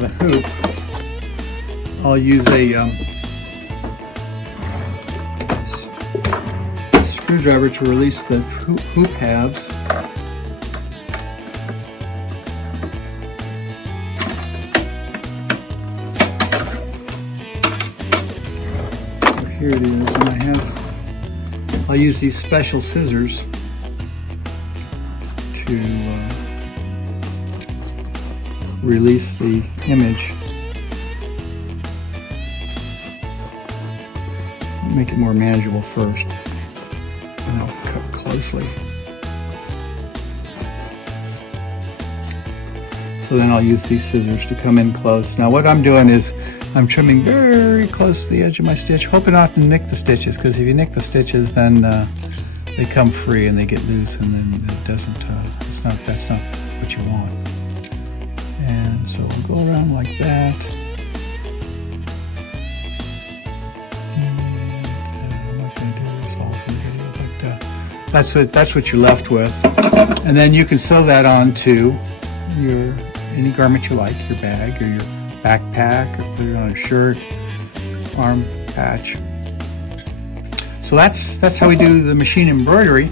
the hoop, I'll use a screwdriver to release the hoop halves. So here it is, and I'll use these special scissors to release the image. Make it more manageable first, and I'll cut closely. So then I'll use these scissors to come in close. Now what I'm doing is I'm trimming very close to the edge of my stitch, hoping not to nick the stitches, because if you nick the stitches, then they come free and they get loose, and then it doesn't. That's not what you want. And so we'll go around like that. That's what you're left with, and then you can sew that onto any garment you like, your bag or your backpack, or put it on a shirt, arm patch. So that's how we do the machine embroidery.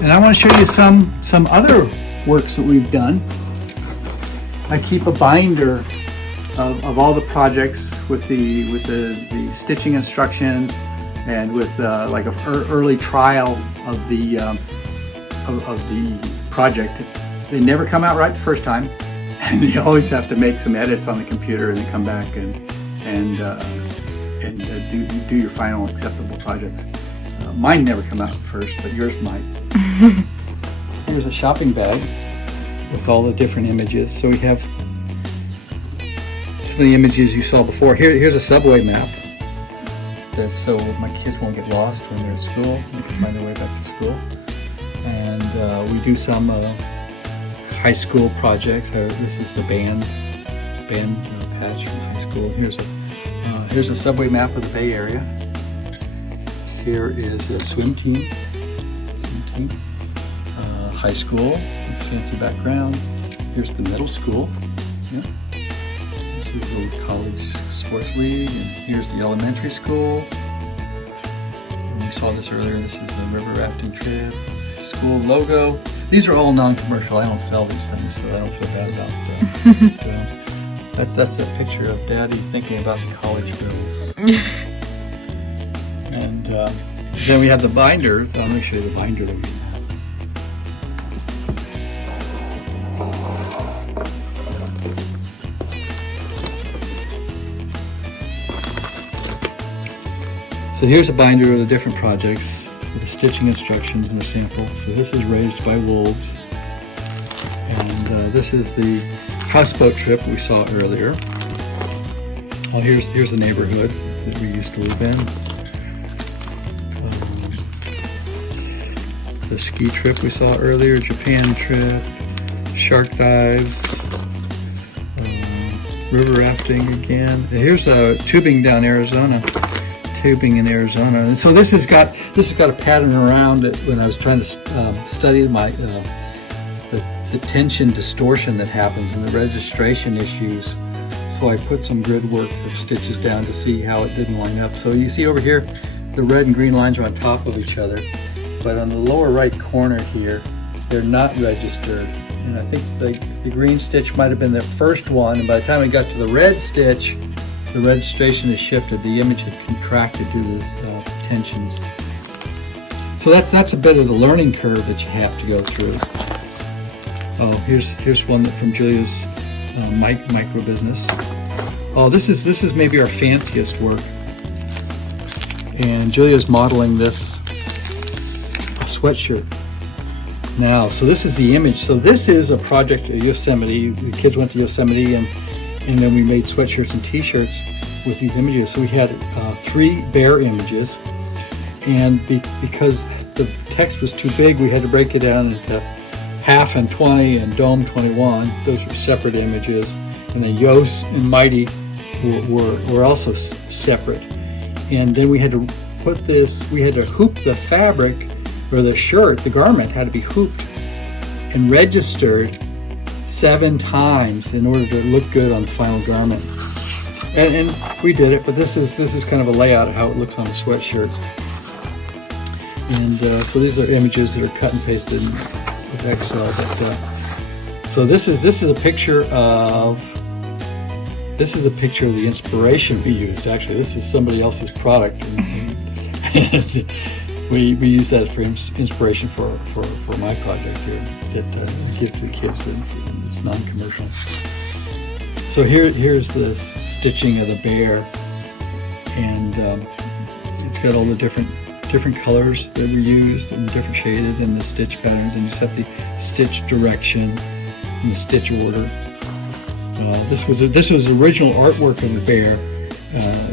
And I want to show you some other works that we've done. I keep a binder of all the projects with the stitching instructions, and with like an early trial of the project. They never come out right the first time, and you always have to make some edits on the computer and then come back and do your final acceptable projects. Mine never come out first, but yours might. Here's a shopping bag with all the different images. So we have some of the images you saw before. Here's a subway map. So my kids won't get lost when they're at school. They can find their way back to school. And we do some high school projects. This is the band patch from high school. Here's a subway map of the Bay Area. Here is a swim team. High school with fancy background. Here's the middle school. Yeah. This is the college sports league, and here's the elementary school. And we saw this earlier. This is a river rafting trip. School logo. These are all non-commercial. I don't sell these things, so I don't feel bad about that. That's a picture of Daddy thinking about the college bills. And then we have the binder. So I'm going to show you the binder that we have. So here's a binder of the different projects with the stitching instructions and the sample. So this is Raised by Wolves, and this is the houseboat trip we saw earlier. Oh, here's the neighborhood that we used to live in. The ski trip we saw earlier, Japan trip, shark dives, river rafting again. And here's tubing down Arizona. Tubing in Arizona, and so this has got a pattern around it. When I was trying to study the tension distortion that happens in the registration issues, so I put some grid work of stitches down to see how it didn't line up. So you see over here, the red and green lines are on top of each other, but on the lower right corner here, they're not registered. And I think the green stitch might have been the first one, and by the time we got to the red stitch, the registration has shifted. The image had contracted due to these tensions. So that's a bit of the learning curve that you have to go through. Oh, here's one from Julia's micro business. Oh, this is maybe our fanciest work. And Julia's modeling this sweatshirt now. So this is the image. So this is a project at Yosemite. The kids went to Yosemite, and then we made sweatshirts and t-shirts with these images. So we had 3 bear images, and because the text was too big, we had to break it down into half and 20 and dome 21. Those were separate images. And then Yos and Mighty were also separate. And then we had to hoop the fabric, or the shirt, the garment had to be hooped and registered 7 times in order to look good on the final garment. And we did it, but this is kind of a layout of how it looks on a sweatshirt. And so these are images that are cut and pasted with Excel. But, so this is a picture of the inspiration we used. Actually, this is somebody else's product. And we use that for inspiration for my project here that give to the kids. It's non-commercial. So here's the stitching of the bear, and it's got all the different colors that were used and different shaded and the stitch patterns, and you set the stitch direction and the stitch order. This was original artwork of the bear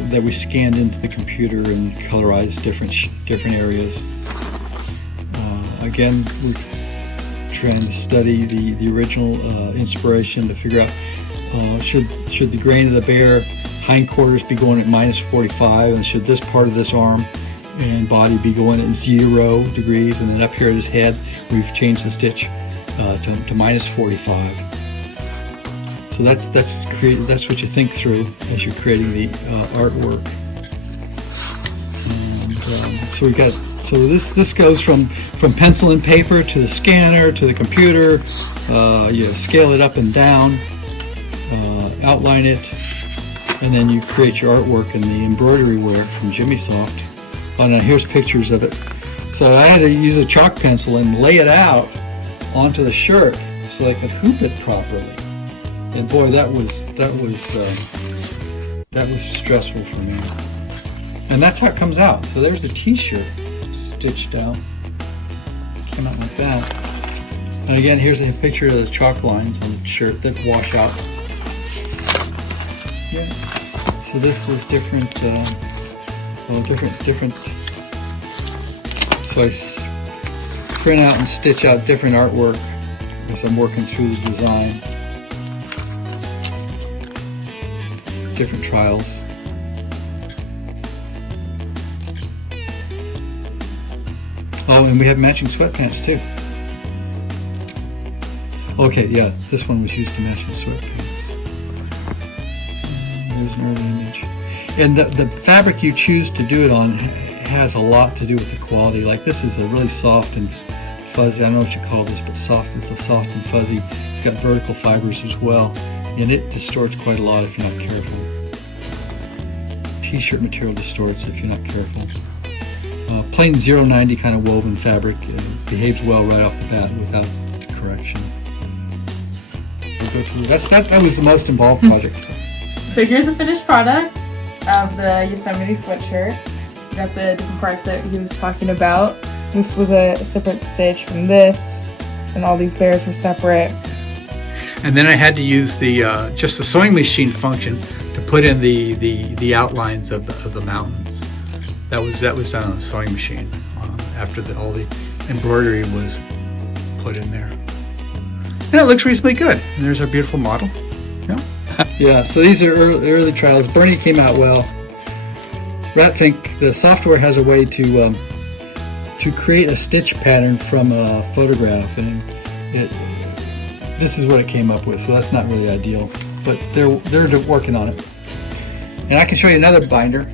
that we scanned into the computer and colorized different areas. Again, we're trying to study the original inspiration to figure out should the grain of the bear hindquarters be going at -45, and should this part of this arm and body be going at 0 degrees, and then up here at his head we've changed the stitch to -45. So that's what you think through as you're creating the artwork. And this goes from pencil and paper to the scanner to the computer. You scale it up and down, outline it, and then you create your artwork in the embroidery wear from Jimmy Soft. Oh, now here's pictures of it. So I had to use a chalk pencil and lay it out onto the shirt so I could hoop it properly. And boy, that was stressful for me. And that's how it comes out. So there's a t-shirt stitched out. Came out like that. And again, here's a picture of the chalk lines on the shirt that wash out. Yeah. So this is different. Different. So I print out and stitch out different artwork as I'm working through the design. Different trials. Oh, and we have matching sweatpants too. Okay, yeah, this one was used to match the sweatpants. There's an early image. And the fabric you choose to do it on has a lot to do with the quality. Like this is a really soft and fuzzy, I don't know what you call this, but it's a soft and fuzzy. It's got vertical fibers as well, and it distorts quite a lot if you're not careful. T-shirt material distorts if you're not careful. Plain 090 kind of woven fabric behaves well right off the bat without correction. That was the most involved project. So here's the finished product of the Yosemite sweatshirt. We got the different parts that he was talking about. This was a separate stitch from this, and all these bears were separate. And then I had to use just the sewing machine function to put in the outlines of the mountains. That was done on the sewing machine after all the embroidery was put in there. And it looks reasonably good. And there's our beautiful model. Yeah. Yeah, so these are early trials. Bernie came out well. Ratfink, the software has a way to create a stitch pattern from a photograph, and this is what it came up with. So that's not really ideal, but they're working on it. And I can show you another binder.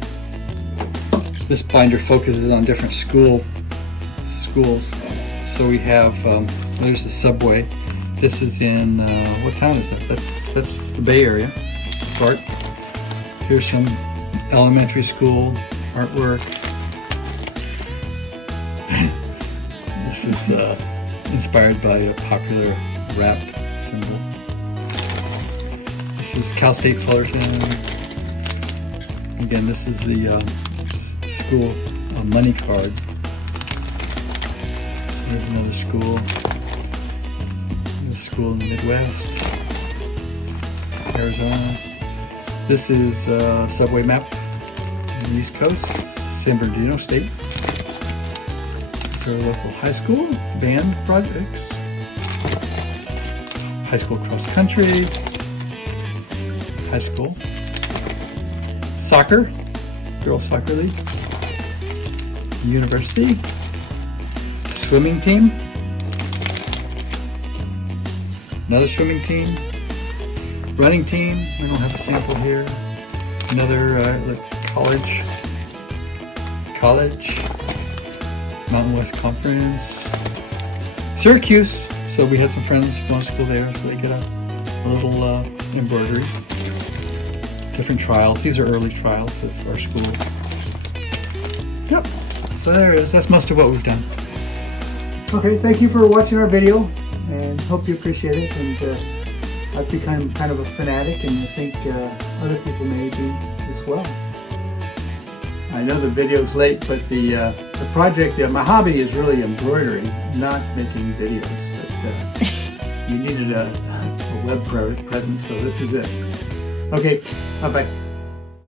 This binder focuses on different schools. So we have there's the subway. This is in what town is that? That's the Bay Area part. Here's some elementary school artwork. This is inspired by a popular rap symbol. This is Cal State Fullerton. Again, this is the school money card. Here's another school. This school in the Midwest, Arizona. This is a subway map on the East Coast, San Bernardino State. These are local high school band projects. High school cross country. High school. Soccer, girls soccer league. University. Swimming team. Another swimming team. Running team. We don't have a sample here. Another college. Mountain West Conference. Syracuse. So we had some friends who want to go there, so they get a little embroidery. Different trials. These are early trials of our schools. Yep. So there it is. That's most of what we've done. Okay, thank you for watching our video, and hope you appreciate it. And I've become kind of a fanatic, and I think other people may be as well. I know the video's late, but the project, my hobby is really embroidery, not making videos. But you needed a web presence, so this is it. Okay, bye-bye.